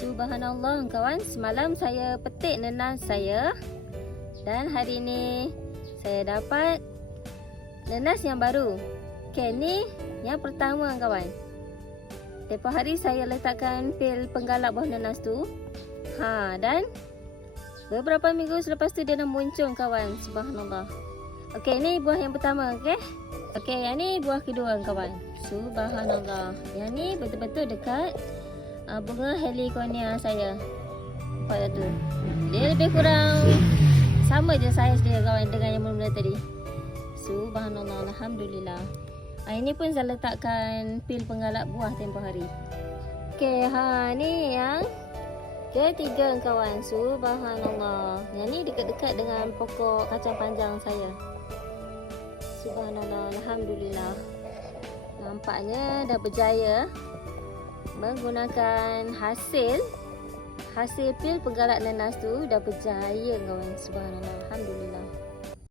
Subhanallah kawan, semalam saya petik nenas saya dan hari ni saya dapat nenas yang baru. Okay, ni yang pertama kawan. Tempoh hari saya letakkan pil penggalak bawah nenas tu. Dan beberapa minggu selepas tu dia dah muncul kawan. Subhanallah. Okey, ni buah yang pertama, okey. Okey, yang ni buah kedua kawan. Subhanallah. Yang ni betul-betul dekat bunga heliconia saya. Nampak tu. Dia lebih kurang sama je saiz dia kawan dengan yang mula-mula tadi. Subhanallah, alhamdulillah. Ini pun saya letakkan pil penggalak buah tempoh hari. Okey, ni yang ketiga kawan. Subhanallah. Yang ni dekat-dekat dengan pokok kacang panjang saya. Subhanallah, alhamdulillah. Nampaknya dah berjaya menggunakan hasil pil penggalak nenas tu, dah berjaya kawan. Subhanallah, alhamdulillah.